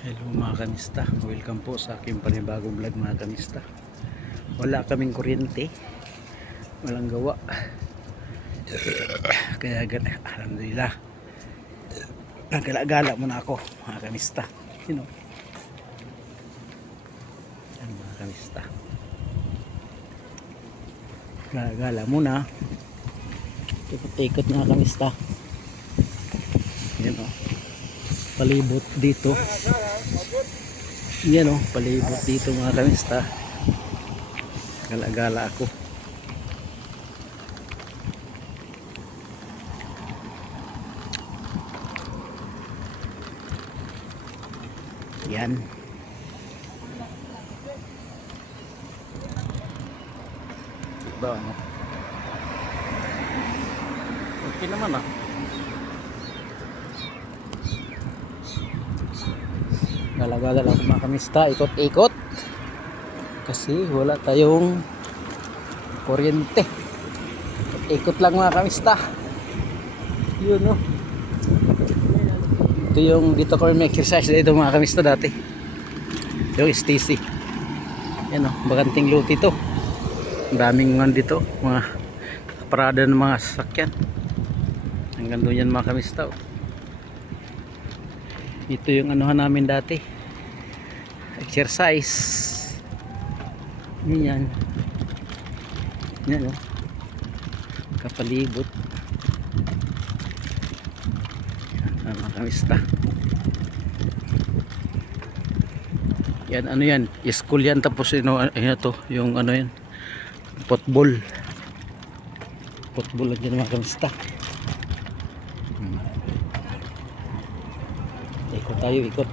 Hello mga kanista, welcome po sa aking panibagong vlog mga kanista. Wala kaming kuryente, walang gawa, kaya alhamdulillah nagala-gala muna ako mga kanista. Yan mga kanista, gala-gala muna, ikot-ikot mga kanista. Yan palibot dito. Yan palibot dito mga kanista. Gala-gala ako. Yan. Diba okay naman Gala-gala lang mga kamista, ikot-ikot kasi wala tayong kuryente. Ikot lang mga kamista. Yun ito yung dito ko may exercise dito mga kamista dati, yung STC. Yan baganting luti to. Daming mga dito, mga parada ng mga sasakyan hanggang doon yan mga kamista. Ito yung anuhan namin dati, exercise. Yan kapalibot. Yan mga kamista. Yan yan, school yan, tapos to yung yan, football yan mga kamista. Ikot tayo, ikot.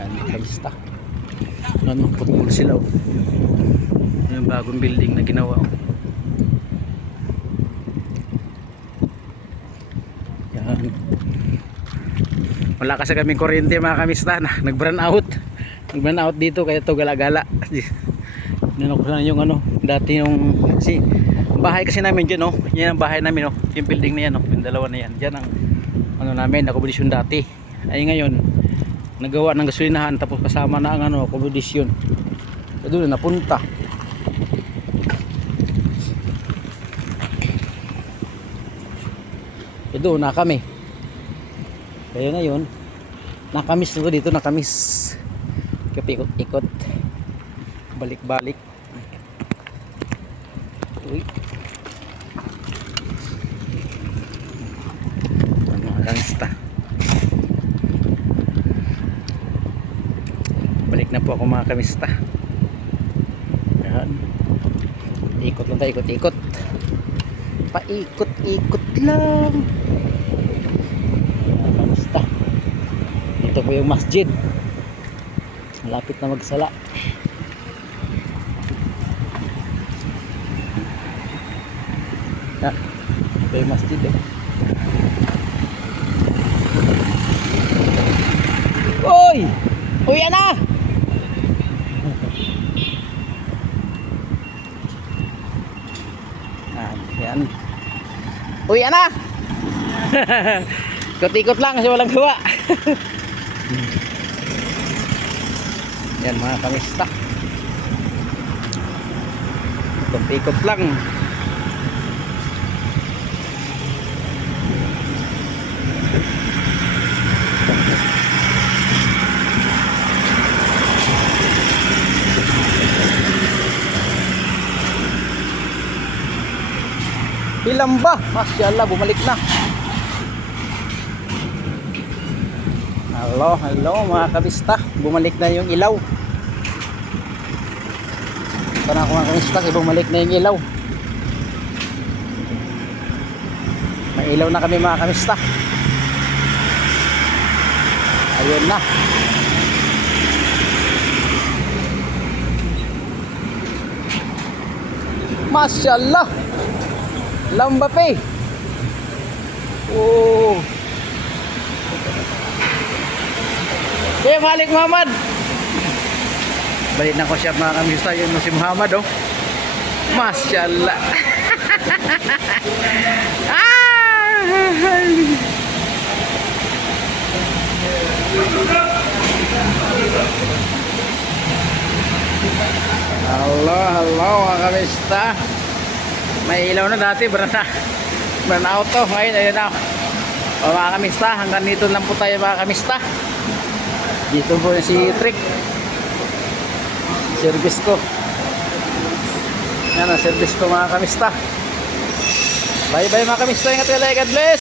Yan, kamista. Football sila yung bagong building na ginawa Yan. Wala kasi kami kuryente mga kamista, nag-burn out dito, kaya to gala-gala. Nakuha yung dati yung bahay kasi namin dyan yan ang bahay namin yung building na yan yung dalawa na yan, dyan ang namin, akomodisyon dati. Ay ngayon nagawa ng gasolinahan, tapos kasama na ang akomodisyon, doon na napunta. Doon na kami, kaya ngayon nakamis na dito, nakamis ikot-ikot, balik-balik. Uy, mga kanista, balik na po ako mga kamista. Yan, ikot lang tayo, ikot-ikot, paikot-ikot lang mga kamista. Ito po yung masjid, malapit na magsala. Ito yung masjid Oy! Uy na! Yan. Uy na! Ikot-ikot lang kasi walang gawa. Yan mga kamista, ikot-ikot lang. Ilan ba? Masyaallah, bumalik na. Hello mga kabista, bumalik na yung ilaw. Para ako mga kabista, bumalik na yung ilaw. May ilaw na kami mga kabista. Ayun na. Masyaallah, lamba pa Malik Muhammad, balik na ko siya mga kamista. Yun si Muhammad Masyaallah. Hello mga kamista. May ilaw na dati, burn out to. Ngayon, ayun na. O mga kamista, hanggang dito lang po tayo mga kamista. Dito po yung si Trick. Service ko. Yan ang service ko mga kamista. Bye bye mga kamista. Ingat kayo. God bless.